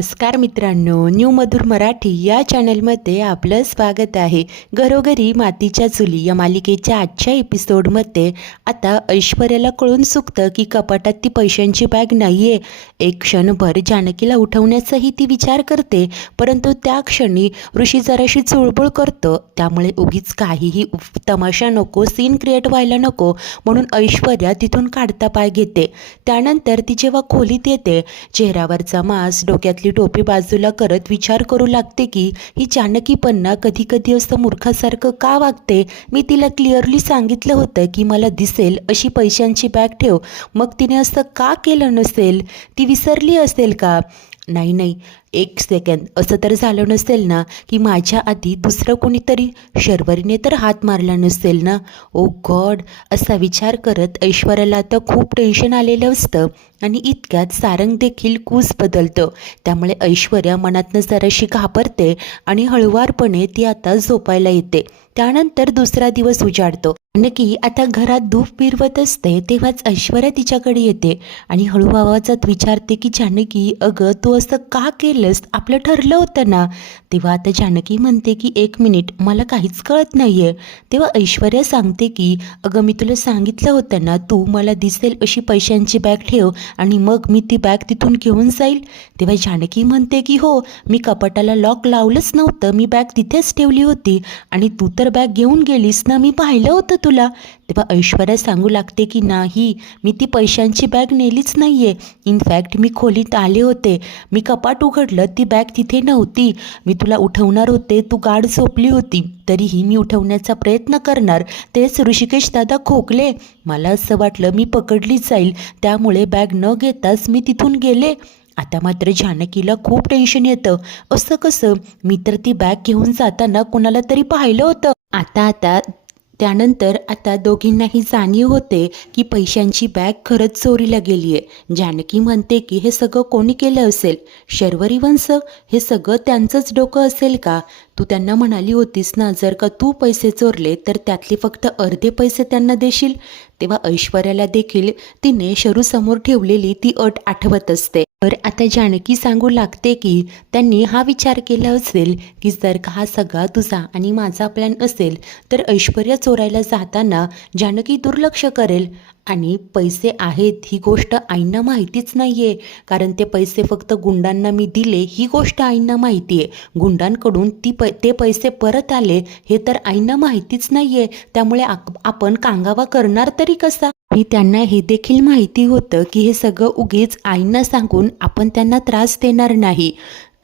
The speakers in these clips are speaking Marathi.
नमस्कार मित्रांनो, न्यू मधुर मराठी या चॅनलमध्ये आपलं स्वागत आहे. घरोघरी मातीच्या चुली या मालिकेच्या आजच्या एपिसोडमध्ये आता ऐश्वर्याला कळून चुकतं की कपाटात ती पैशांची बॅग नाही आहे. एक क्षणभर जानकीला उठवण्याचाही ती विचार करते, परंतु त्या क्षणी ऋषी जराशी चुळबुळ करतो. त्यामुळे उगीच काहीही तमाशा नको, सीन क्रिएट व्हायला नको म्हणून ऐश्वर्या तिथून काढता पाय घेते. त्यानंतर ती जेव्हा खोलीत येते, चेहऱ्यावरचा मास्क, डोक्यातली टोपी बाजूला करत विचार करू लागते की ही जानकी पन्ना कधी कधी असं मूर्खासारखं का वागते. मी तिला क्लिअरली सांगितलं होतं की मला दिसेल अशी पैशांची बॅग ठेव, मग तिने असं का केलं नसेल? ती विसरली असेल का? नाही, एक सेकंद, असं तर झालं नसेल ना की माझ्या आधी दुसरं कोणीतरी शर्वरीने तर हात मारला नसेल ना? ओ गॉड, असा विचार करत ऐश्वर्याला आता खूप टेन्शन आलेलं असतं आणि इतक्यात सारंग देखील कूस बदलतं. त्यामुळे ऐश्वर्या मनातनं जराशी घाबरते आणि हळुवारपणे ती आता झोपायला येते. त्यानंतर दुसरा दिवस उजाडतो. जानकी आता घरात धूप फिरवत असते तेव्हाच ऐश्वर्या तिच्याकडे येते आणि हळू आवाजात विचारते की जानकी, अगं तू असं का केलंस? आपलं ठरलं होतं ना? तेव्हा आता जानकी म्हणते की 1 मिनिट, मला काहीच कळत नाहीये. तेव्हा ऐश्वर्या सांगते की अगं मी तुला सांगितलं होतं ना, तू मला दिसेल अशी पैशांची बॅग ठेव आणि मग मी ती बॅग तिथून घेऊन जाईल. तेव्हा जानकी म्हणते की हो, मी कपाटाला लॉक लावलंच नव्हतं, मी बॅग तिथेच ठेवली होती आणि तू तर बॅग घेऊन गेलीस ना, मी पाहिलं होतं तुला. तेव्हा ऐश्वर्या सांगू लागते की नाही, मी ती पैशांची बॅग नेलीच नाहीये. इनफॅक्ट मी खोलीत आले होते, मी कपाट उघडलं, ती बॅग तिथे नव्हती. मी तुला उठवणार होते, तू गाढ झोपली होती, तरीही मी उठवण्याचा प्रयत्न करणार, तेच ऋषिकेश दादा खोकले. मला असं वाटलं मी पकडलीच जाईल, त्यामुळे बॅग न घेताच मी तिथून गेले. आता मात्र जानकीला खूप टेन्शन येतं. असं कसं? मी तर ती बॅग घेऊन जाताना कोणाला तरी पाहिलं होतं. त्यानंतर आता दोघींनाही जाणीव होते की पैशांची बॅग खरंच चोरीला गेली आहे. जानकी म्हणते की हे सगळं कोणी केलं असेल? शर्वरी वंश? हे सगळं त्यांचंच डोकं असेल का? तू त्यांना म्हणाली होतीस ना, जर का तू पैसे चोरले तर त्यातले फक्त अर्धे पैसे त्यांना देशील. तेव्हा ऐश्वर्याला देखील तिने शरूसमोर ठेवलेली ती अट आठवत असते. तर आता जानकी सांगू लागते की त्यांनी हा विचार केला असेल की जर का हा सगळा तुझा आणि माझा प्लॅन असेल तर ऐश्वर्या चोरायला जाताना जानकी दुर्लक्ष करेल आणि पैसे आहेत ही गोष्ट आईंना माहितीच नाही आहे. कारण ते पैसे फक्त गुंडांना मी दिले ही गोष्ट आईंना माहिती आहे. गुंडांकडून ते पैसे परत आले हे तर आईंना माहितीच नाही आहे. त्यामुळे आपण कांगावा करणार तरी कसा? आणि त्यांना हे देखील माहिती होतं की हे सगळं उगीच आईंना सांगून आपण त्यांना त्रास देणार नाही.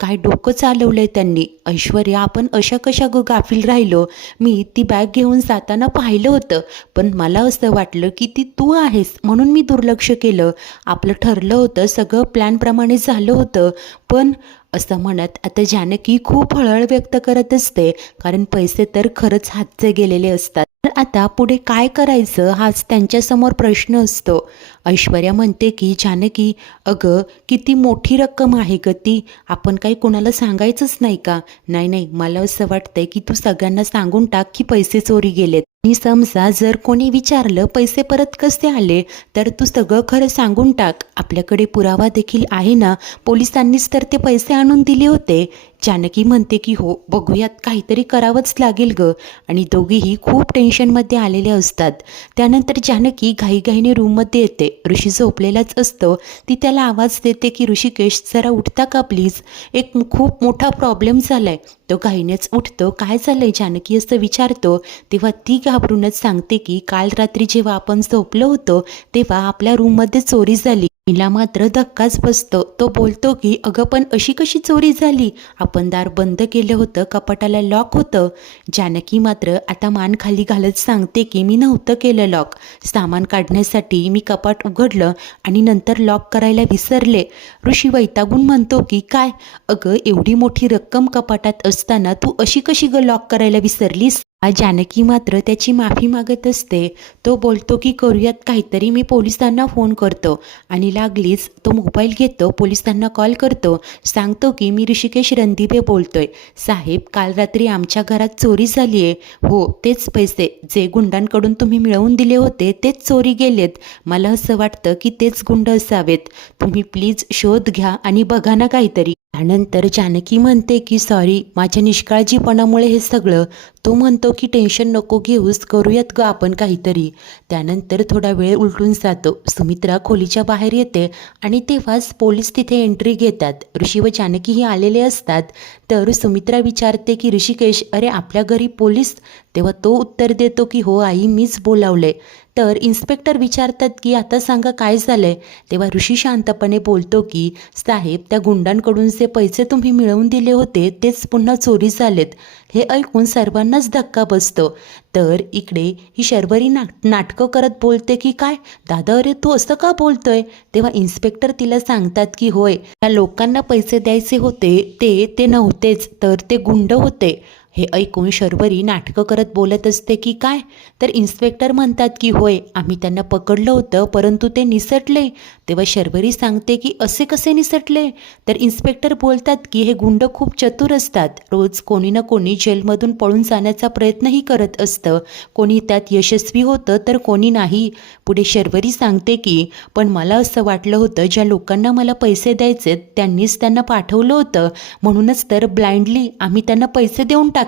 काय डोकं चालवलंय त्यांनी. ऐश्वर्या, आपण अशा कशा गाफील राहिलो? मी ती बॅग घेऊन जाताना पाहिलं होतं, पण मला असं वाटलं की ती तू आहेस म्हणून मी दुर्लक्ष केलं. आपलं ठरलं होतं, सगळं प्लॅनप्रमाणे झालं होतं. पण असं म्हणत आता जानकी खूप हळहळ व्यक्त करत असते, कारण पैसे तर खरंच हातचे गेलेले असतात. तर आता पुढे काय करायचं हाच त्यांच्यासमोर प्रश्न असतो. ऐश्वर्या म्हणते की जानकी, अगं किती मोठी रक्कम आहे ग ती, आपण काही कोणाला सांगायचंच नाही का? नाही, मला असं वाटतंय की तू सगळ्यांना सांगून टाक की पैसे चोरी गेलेत. आणि समजा जर कोणी विचारलं पैसे परत कसे आले तर तू सगळं खरं सांगून टाक. आपल्याकडे पुरावा देखील आहे ना, पोलिसांनीच तर ते पैसे आणून दिले होते. जानकी म्हणते की हो, बघूयात, काहीतरी करावंच लागेल ग. आणि दोघीही खूप टेन्शनमध्ये आलेले असतात. त्यानंतर जानकी घाईघाईने रूममध्ये येते. ऋषी झोपलेलाच असतो. ती त्याला आवाज देते की ऋषिकेश, जरा उठता का प्लीज? एक खूप मोठा प्रॉब्लेम झालाय. तो घाईनेच उठतो. काय झालंय जानकी असं विचारतो. तेव्हा ती घाबरूनच सांगते की काल रात्री जेव्हा आपण झोपलो होतो तेव्हा आपल्या रूममध्ये चोरी झाली. तिला मात्र धक्काच बसतो. तो बोलतो की अगं पण अशी कशी चोरी झाली? आपण दार बंद केलं होतं, कपाटाला लॉक होतं. जानकी मात्र आता मान खाली घालत सांगते की मी नव्हतं केलं लॉक. सामान काढण्यासाठी मी कपाट उघडलं आणि नंतर लॉक करायला विसरले. ऋषी वैतागून म्हणतो की काय? अगं एवढी मोठी रक्कम कपाटात असताना तू अशी कशी लॉक करायला विसरलीस? जानकी मात्र त्याची माफी मागत असते. तो बोलतो की करूयात काहीतरी, मी पोलिसांना फोन करतो. आणि लागलीच तो मोबाईल घेतो, पोलिसांना कॉल करतो. सांगतो की मी ऋषिकेश रणदिवे बोलतोय. साहेब, काल रात्री आमच्या घरात चोरी झाली आहे. हो, तेच पैसे जे गुंडांकडून तुम्ही मिळवून दिले होते तेच चोरी गेलेत. मला असं वाटतं की तेच गुंड असावेत. तुम्ही प्लीज शोध घ्या आणि बघा ना काहीतरी. त्यानंतर जानकी म्हणते की सॉरी, माझ्या निष्काळजीपणामुळे हे सगळं. तो म्हणतो की टेन्शन नको घेऊस, करूयात ग आपण काहीतरी. त्यानंतर थोडा वेळ उलटून जातो. सुमित्रा खोलीच्या बाहेर येते आणि तेव्हाच पोलीस तिथे एंट्री घेतात. ऋषी व जानकीही आलेले असतात. तर सुमित्रा विचारते की ऋषिकेश, अरे आपल्या घरी पोलीस? तेव्हा तो उत्तर देतो की हो आई, मीच बोलावले. तर इन्स्पेक्टर विचारतात की आता सांगा काय झालंय. तेव्हा ऋषी शांतपणे बोलतो की साहेब, त्या गुंडांकडून जे पैसे तुम्ही मिळवून दिले होते तेच पुन्हा चोरी झालेत. हे ऐकून सर्वांनाच धक्का बसतो. तर इकडे ही शर्वरी नाटकं करत बोलते की काय दादा, अरे तू असं का बोलतोय. तेव्हा इन्स्पेक्टर तिला सांगतात की होय, त्या लोकांना पैसे द्यायचे होते ते नव्हतेच, तर ते गुंड होते. हे ऐकून शर्वरी नाटकं करत बोलत असते की काय. तर इन्स्पेक्टर म्हणतात की होय, आम्ही त्यांना पकडलं होतं परंतु ते निसटले. तेव्हा शर्वरी सांगते की असे कसे निसटले. तर इन्स्पेक्टर बोलतात की हे गुंड खूप चतुर असतात. रोज कोणी ना कोणी जेलमधून पळून जाण्याचा प्रयत्नही करत असतं. कोणी त्यात यशस्वी होतं तर कोणी नाही. पुढे शर्वरी सांगते की पण मला असं वाटलं होतं ज्या लोकांना मला पैसे द्यायचे त्यांनीच त्यांना पाठवलं होतं, म्हणूनच तर ब्लाइंडली आम्ही त्यांना पैसे देऊन टाकले.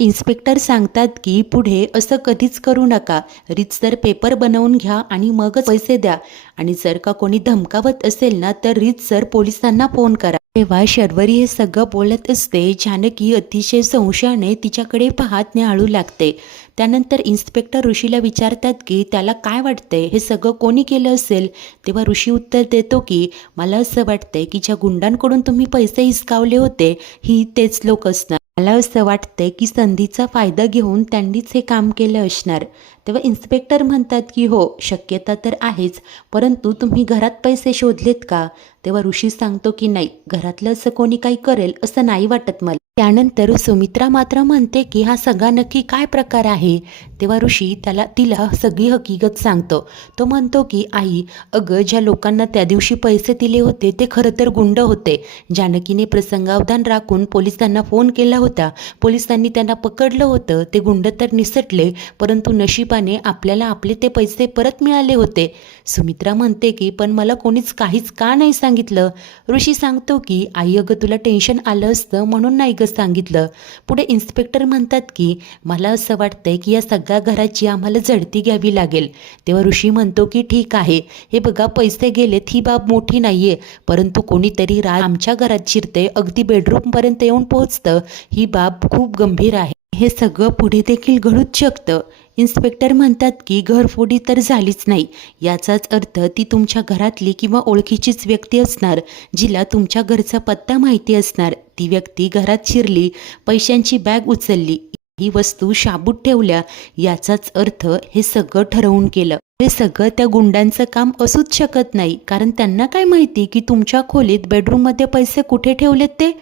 इन्स्पेक्टर सांगतात की पुढे असं कधीच करू नका. रीतसर पेपर बनवून घ्या आणि मगच पैसे द्या. आणि जर का कोणी धमकावत असेल ना तर रीतसर पोलिसांना फोन करा. तेव्हा शर्वरी हे सगळं बोलत असते. जानकी अतिशय संशयाने तिच्याकडे पाहत निहाळू लागते. त्यानंतर इन्स्पेक्टर ऋषीला विचारतात की त्याला काय वाटतंय हे सगळं कोणी केलं असेल. तेव्हा ऋषी उत्तर देतो की मला असं वाटतंय की ज्या गुंडांकडून तुम्ही पैसे हिसकावले होते ही तेच लोक असणार. मला असं वाटतंय की संधीचा फायदा घेऊन त्यांनीच हे काम केलं असणार. तेव्हा इन्स्पेक्टर म्हणतात की हो, शक्यता तर आहेच, परंतु तुम्ही घरात पैसे शोधलेत का. तेव्हा ऋषी सांगतो की नाही, घरातलं असं कोणी काही करेल असं नाही वाटत मला. त्यानंतर सुमित्रा मात्र म्हणते की हा सगळा नक्की काय प्रकार आहे. तेव्हा ऋषी तिला सगळी हकीकत सांगतो. तो म्हणतो की आई, अगं ज्या लोकांना त्या दिवशी पैसे दिले होते ते खरं तर गुंड होते. जानकीने प्रसंगावधान राखून पोलिसांना फोन केला होता. पोलिसांनी त्यांना पकडलं होतं. ते गुंड तर निसटले, परंतु नशिबाने आपल्याला आपले ते पैसे परत मिळाले होते. सुमित्रा म्हणते की पण मला कोणीच काहीच का नाही सांगितलं. ऋषी सांगतो की आई, अगं तुला टेन्शन आलं असतं म्हणून नाही सांगितलं. पुढे इन्स्पेक्टर म्हणतात की मला असं वाटतंय की या सगळ्या घराची आम्हाला झडती घ्यावी लागेल. तेव्हा ऋषी म्हणतो की ठीक आहे, हे बघा पैसे गेलेत ही बाब मोठी नाहीये, परंतु कोणीतरी आमच्या घरात शिरते, अगदी बेडरूमपर्यंत येऊन पोहोचतं, ही बाब खूप गंभीर आहे. हे सगळं पुढे देखील घडूच शकतं. इन्स्पेक्टर म्हणतात की घरफोडी तर झालीच नाही, याचाच अर्थ ती तुमच्या घरातली किंवा ओळखीचीच व्यक्ती असणार, जिला तुमच्या घरचा पत्ता माहिती असणार. ती व्यक्ती घरात शिरली, पैशांची बॅग उचलली, ही वस्तू शाबूत ठेवल्या, याचाच अर्थ हे सगळं ठरवून केलं. हे सगळं त्या गुंडांचं काम असूच शकत नाही, कारण त्यांना काय माहिती की तुमच्या खोलीत बेडरूममध्ये पैसे कुठे ठेवलेत ते.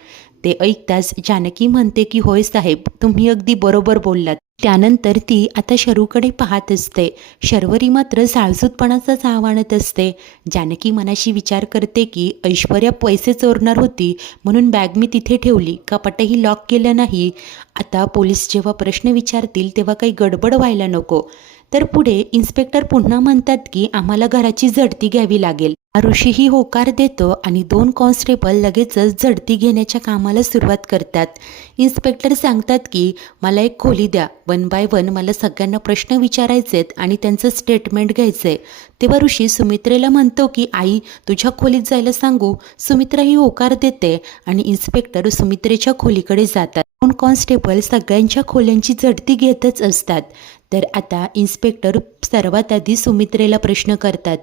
ते ऐकताच जानकी म्हणते की होय साहेब, तुम्ही अगदी बरोबर बोललात. त्यानंतर ती आता शरूकडे पाहत असते. शर्वरी मात्र साळसूतपणाचाच आव्हानत असते. जानकी मनाशी विचार करते की ऐश्वर्या पैसे चोरणार होती म्हणून बॅग मी तिथे ठेवली, कपाटही लॉक केलं नाही. आता पोलीस जेव्हा प्रश्न विचारतील तेव्हा काही गडबड व्हायला नको. तर पुढे इन्स्पेक्टर पुन्हा म्हणतात की आम्हाला घराची झडती घ्यावी लागेल. ऋषीही होकार देतो आणि 2 कॉन्स्टेबल लगेचच झडती घेण्याच्या कामाला सुरुवात करतात. इन्स्पेक्टर सांगतात की मला एक खोली द्या, 1 बाय 1 मला सगळ्यांना प्रश्न विचारायचेत आणि त्यांचं स्टेटमेंट घ्यायचंय. तेव्हा ऋषी सुमित्रेला म्हणतो की आई, तुझ्या खोलीत जायला सांगू. सुमित्रा ही होकार देते आणि इन्स्पेक्टर सुमित्रेच्या खोलीकडे जातात. 2 कॉन्स्टेबल सगळ्यांच्या खोल्यांची झडती घेतच असतात. तर आता इन्स्पेक्टर सर्वात आधी सुमित्रेला प्रश्न करतात,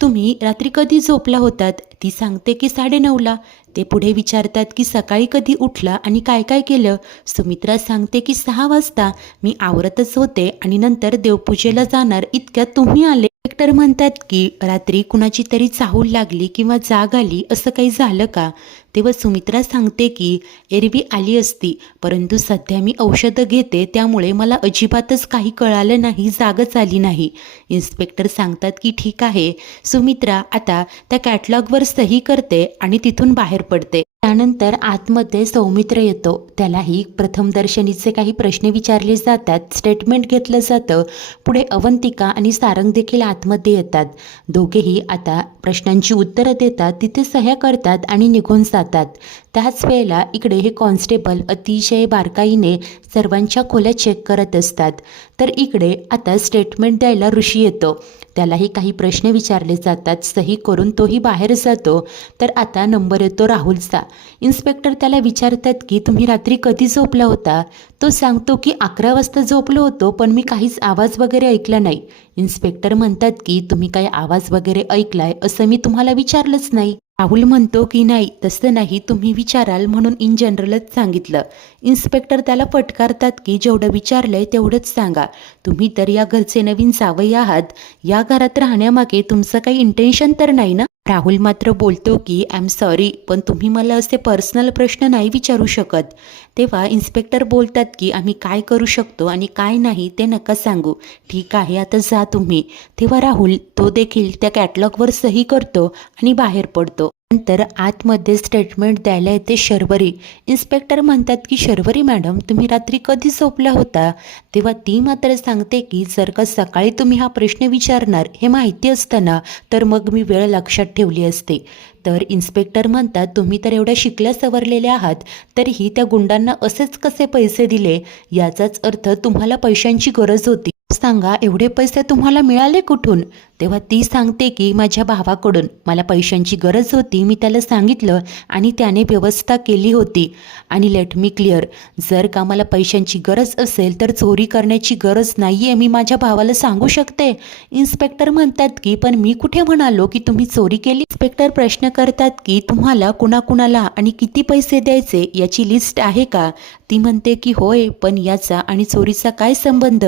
तुम्ही रात्री कधी झोपला होतात. ती सांगते की 9:30ला. ते पुढे विचारतात की सकाळी कधी उठला आणि काय काय केलं. सुमित्रा सांगते की 6 वाजता मी आवरतच होते आणि नंतर देवपूजेला जाणार इतक्यात तुम्ही आले. इन्स्पेक्टर म्हणतात की रात्री कुणाची तरी चाहूल लागली किंवा जाग आली असं काही झालं का. तेव्हा सुमित्रा सांगते की एरवी आली असती, परंतु सध्या मी औषधं घेते त्यामुळे मला अजिबातच काही कळालं नाही, जागच आली नाही. इन्स्पेक्टर सांगतात की ठीक आहे. सुमित्रा आता त्या कॅटलॉगवर सही करते आणि तिथून बाहेर पडते. त्यानंतर आतमध्ये सौमित्र येतो. त्यालाही प्रथमदर्शनीचे काही प्रश्न विचारले जातात, स्टेटमेंट घेतलं जातं. पुढे अवंतिका आणि सारंग देखील आतमध्ये येतात. दोघेही आता प्रश्नांची उत्तरं देतात, तिथे सह्या करतात आणि निघून जातात. त्याच वेळेला इकडे हे कॉन्स्टेबल अतिशय बारकाईने सर्वांच्या खोल्या चेक करत असतात. तर इकडे आता स्टेटमेंट द्यायला ऋषी येतो. त्यालाही काही प्रश्न विचारले जातात, सही करून तोही बाहेर जातो. तर आता नंबर येतो राहुलचा. इन्स्पेक्टर त्याला विचारतात की तुम्ही रात्री कधी झोपला होता? तो सांगतो की 11 वाजता झोपलो होतो, पण मी काहीच आवाज वगैरे ऐकला नाही. इन्स्पेक्टर म्हणतात की तुम्ही काही आवाज वगैरे ऐकलाय असं मी तुम्हाला विचारलंच नाही. राहुल म्हणतो की नाही, तसं नाही, तुम्ही विचाराल म्हणून इन जनरलच सांगितलं. इन्स्पेक्टर त्याला फटकारतात की जेवढं विचारलंय तेवढंच सांगा. तुम्ही तर या घरचे नवीन जावई आहात. या घरात राहण्यामागे तुमचं काही इंटेन्शन तर नाही ना? राहुल मात्र बोलतो की आय एम सॉरी, पण तुम्ही मला असे पर्सनल प्रश्न नाही विचारू शकत. तेव्हा इन्स्पेक्टर बोलतात की आम्ही काय करू शकतो आणि काय नाही ते नका सांगू. ठीक आहे, आता जा तुम्ही. तेव्हा राहुल तो देखील त्या कॅटलॉगवर सही करतो आणि बाहेर पडतो. नंतर आतमध्ये स्टेटमेंट द्यायला येते शर्वरी. इन्स्पेक्टर म्हणतात की शर्वरी मॅडम, तुम्ही रात्री कधी झोपला होता? तेव्हा ती मात्र सांगते की जर का सकाळी तुम्ही हा प्रश्न विचारणार हे माहिती असतं ना, तर मग मी वेळ लक्षात ठेवली असते. तर इन्स्पेक्टर म्हणतात तुम्ही तर एवढ्या शिकल्या सवरलेल्या आहात, तरीही त्या गुंडांना असेच कसे पैसे दिले? याचाच अर्थ तुम्हाला पैशांची गरज होती. सांगा, एवढे पैसे तुम्हाला मिळाले कुठून? तेव्हा ती सांगते की माझ्या भावाकडून. मला पैशांची गरज होती, मी त्याला सांगितलं आणि त्याने व्यवस्था केली होती. आणि लेट मी क्लिअर, जर का मला पैशांची गरज असेल तर चोरी करण्याची गरज नाही आहे, मी माझ्या भावाला सांगू शकते. इन्स्पेक्टर म्हणतात की पण मी कुठे म्हणालो की तुम्ही चोरी केली? इन्स्पेक्टर प्रश्न करतात की तुम्हाला कुणाकुणाला आणि किती पैसे द्यायचे याची लिस्ट आहे का? ती म्हणते की होय, पण याचा आणि चोरीचा काय संबंध?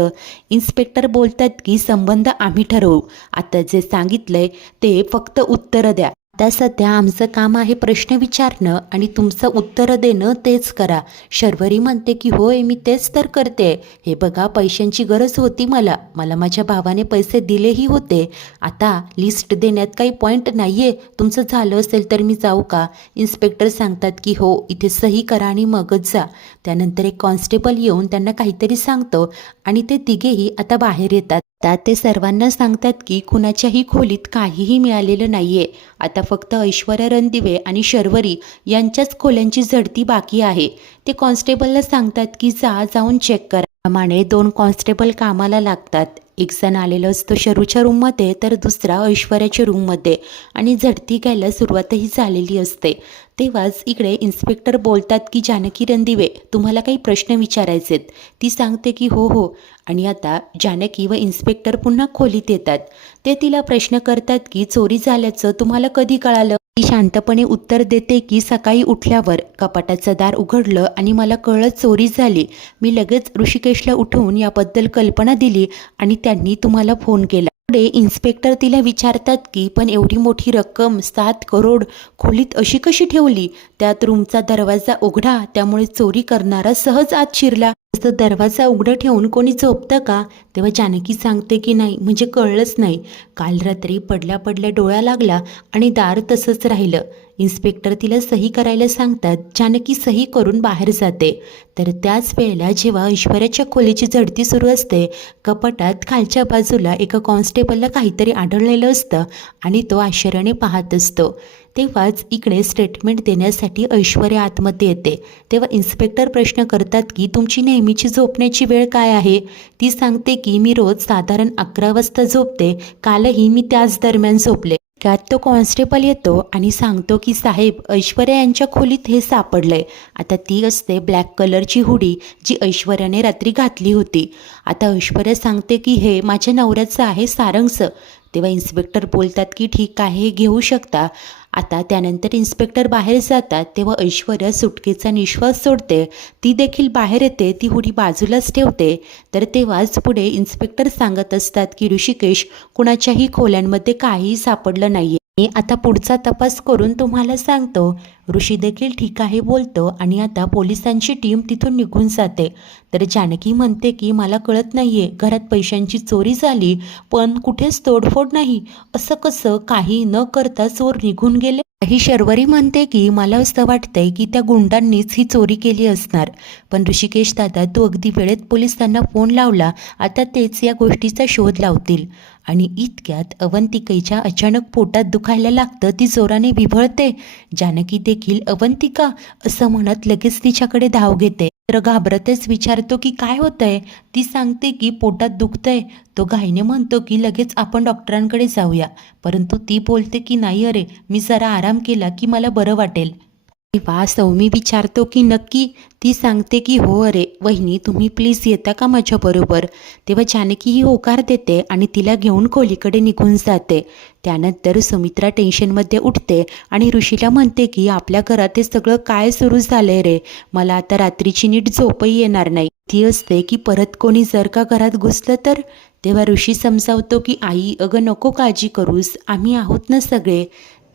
इन्स्पेक्टर बोलतात की संबंध आम्ही ठरवू. आता जे सांगितलंय ते फक्त उत्तरं द्या. आता सध्या आमचं काम आहे प्रश्न विचारणं आणि तुमचं उत्तरं देणं, तेच करा. शर्वरी म्हणते की होय, मी तेच तर करते. हे बघा, पैशांची गरज होती मला माझ्या भावाने पैसे दिलेही होते. आता लिस्ट देण्यात काही पॉईंट नाही आहे. तुमचं झालं असेल तर मी जाऊ का? इन्स्पेक्टर सांगतात की हो, इथे सही करा आणि मगच जा. त्यानंतर एक कॉन्स्टेबल येऊन त्यांना काहीतरी सांगतो आणि ते तिघेही आता बाहेर येतात. आता ते सर्वांना सांगतात की कुणाच्याही खोलीत काहीही मिळालेलं नाहीये. आता फक्त ऐश्वर्या रणदिवे आणि शर्वरी यांच्याच खोल्यांची झडती बाकी आहे. ते कॉन्स्टेबलला सांगतात की जाऊन चेक करा. प्रमाणे 2 कॉन्स्टेबल कामाला लागतात. एक जण आलेला असतो शरूच्या रूममध्ये, तर दुसरा ऐश्वर्याच्या रूममध्ये, आणि झडती घ्यायला सुरुवातही झालेली असते. तेव्हाच इकडे इन्स्पेक्टर बोलतात की जानकी रणदिवे, तुम्हाला काही प्रश्न विचारायचेत. ती सांगते की हो हो. आणि आता जानकी व इन्स्पेक्टर पुन्हा खोलीत येतात. ते तिला प्रश्न करतात की चोरी झाल्याचं तुम्हाला कधी कळालं? ती शांतपणे उत्तर देते की सकाळी उठल्यावर कपाटाचं दार उघडलं आणि मला कळलं चोरी झाली. मी लगेच ऋषिकेशला उठवून याबद्दल कल्पना दिली आणि त्यांनी तुम्हाला फोन केला. पुढे इन्स्पेक्टर तिला विचारतात की पण एवढी मोठी रक्कम 7 करोड खोलीत अशी कशी ठेवली? त्यात रूमचा दरवाजा उघडा, त्यामुळे चोरी करणारा सहज आत शिरला. असं दरवाजा उघडं ठेवून कोणी झोपतं का? तेव्हा जानकी सांगते की नाही, म्हणजे कळलंच नाही. काल रात्री पडल्या पडल्या डोळा लागला आणि दार तसंच राहिलं. इन्स्पेक्टर तिला सही करायला सांगतात. जानकी सही करून बाहेर जाते. तर त्याच वेळेला जेव्हा ऐश्वर्याच्या खोलीची झडती सुरू असते, कपाटात खालच्या बाजूला एका कॉन्स्टेबलला काहीतरी आढळलेलं असतं आणि तो आश्चर्याने पाहत असतो. तेव्हाच इकडे स्टेटमेंट देण्यासाठी ऐश्वर्या आतमध्ये येते. तेव्हा इन्स्पेक्टर प्रश्न करतात की तुमची नेहमीची झोपण्याची वेळ काय आहे? ती सांगते की मी रोज साधारण 11 वाजता झोपते. कालही मी त्याच दरम्यान झोपले. त्यात तो कॉन्स्टेबल येतो आणि सांगतो की साहेब, ऐश्वर्या यांच्या खोलीत हे सापडलंय. आता ती असते ब्लॅक कलरची हुडी, जी ऐश्वर्याने रात्री घातली होती. आता ऐश्वर्या सांगते की हे माझ्या नवऱ्याचं आहे, सारंगचं. तेव्हा इन्स्पेक्टर बोलतात की ठीक आहे, घेऊ शकता. आता त्यानंतर इन्स्पेक्टर बाहेर जातात. तेव्हा ऐश्वर्या सुटकेचा निश्वास सोडते. ती देखील बाहेर येते. ती हुडी बाजूलाच ठेवते. तर तेव्हाच पुढे इन्स्पेक्टर सांगत असतात की ऋषिकेश, कुणाच्याही खोल्यांमध्ये काहीही सापडलं नाहीये. मी आता पुढचा तपास करून तुम्हाला सांगतो. ऋषी देखील ठीक आहे बोलतो आणि आता पोलिसांची टीम तिथून निघून जाते. तर जानकी म्हणते की मला कळत नाहीये, घरात पैशांची चोरी झाली पण कुठेच तोडफोड नाही. असं कसं? काही न करता चोर निघून गेले? ही शर्वरी म्हणते की मला असं वाटतंय की त्या गुंडांनीच ही चोरी केली असणार. पण ऋषिकेश दादा, तू अगदी वेळेत पोलिसांना फोन लावला. आता तेच या गोष्टीचा शोध लावतील. आणि इतक्यात अवंतिकेच्या अचानक पोटात दुखायला लागतं. ती जोराने विव्हळते. जानकी देखील अवंतिका असं म्हणत लगेच तिच्याकडे धाव घेते. तर घाबरतच विचारतो की काय होतंय. ती सांगते की पोटात दुखतंय. तो घाईने म्हणतो की लगेच आपण डॉक्टरांकडे जाऊया. परंतु ती बोलते की नाही, अरे मी जरा आराम केला की मला बरं वाटेल. तेव्हा सौमी विचारतो की नक्की. ती सांगते की हो, अरे वहिनी तुम्ही प्लीज येता का माझ्याबरोबर. तेव्हा जानकी ही होकार देते आणि तिला घेऊन खोलीकडे निघून जाते. त्यानंतर सुमित्रा टेन्शनमध्ये उठते आणि ऋषीला म्हणते की आपल्या घरात हे सगळं काय सुरू झालंय रे. मला आता रात्रीची नीट झोपही येणार नाही. ती असते की परत कोणी जर का घरात घुसलं तर. तेव्हा ऋषी समजावतो की आई अगं नको काळजी करूस, आम्ही आहोत ना सगळे.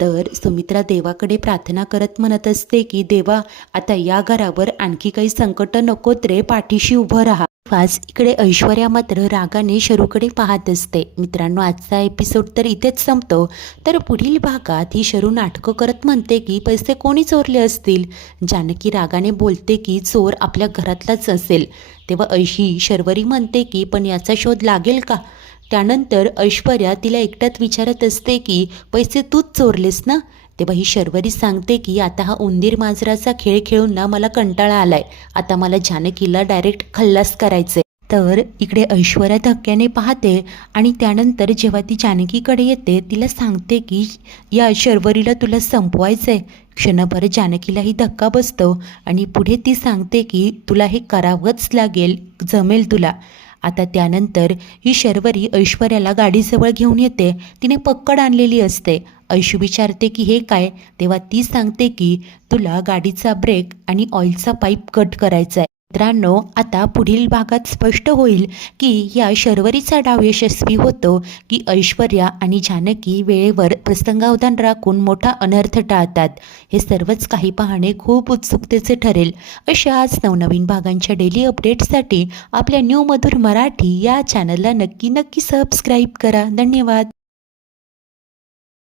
तर सुमित्रा देवाकडे प्रार्थना करत म्हणत असते की देवा, आता या घरावर आणखी काही संकट नकोत रे, पाठीशी उभं राहा. वाज इकडे ऐश्वर्या मात्र रागाने शरूकडे पाहत असते. मित्रांनो, आजचा एपिसोड तर इथेच संपतो. तर पुढील भागात ही शरू नाटकं करत म्हणते की पैसे कोणी चोरले असतील. जानकी रागाने बोलते की चोर आपल्या घरातलाच असेल. तेव्हा ऐशी शर्वरी म्हणते की पण याचा शोध लागेल का. त्यानंतर ऐश्वर्या तिला एकट्यात विचारत असते की पैसे तूच चोरलेस ना. तेव्हा ही शर्वरी सांगते की आता हा उंदीर मांजराचा खेळ खेळून ना मला कंटाळा आलाय. आता मला जानकीला डायरेक्ट खल्लास करायचे. तर इकडे ऐश्वर्या धक्क्याने पाहते आणि त्यानंतर जेव्हा ती जानकीकडे येते तिला सांगते की या शर्वरीला तुला संपवायचंय. क्षणभर जानकीलाही धक्का बसतो आणि पुढे ती सांगते की तुला हे करावंच लागेल, जमेल तुला. आता त्यानंतर ही शर्वरी ऐश्वर्याला गाडीजवळ घेऊन येते. तिने पक्कड आणलेली असते. ऐशू विचारते की हे काय. तेव्हा ती सांगते की तुला गाडीचा ब्रेक आणि ऑइलचा पाईप कट करायचा आहे. मित्रांनो, आता पुढील भागात स्पष्ट होईल की या शर्वरीचा डाव यशस्वी होतो की ऐश्वर्या आणि जानकी वेळेवर प्रसंगावधान राखून मोठा अनर्थ टाळतात. हे सर्वच काही पाहणे खूप उत्सुकतेचे ठरेल. अशाच नवनवीन भागांच्या डेली अपडेट्ससाठी आपल्या न्यू मधुर मराठी या चॅनलला नक्की सबस्क्राईब करा. धन्यवाद.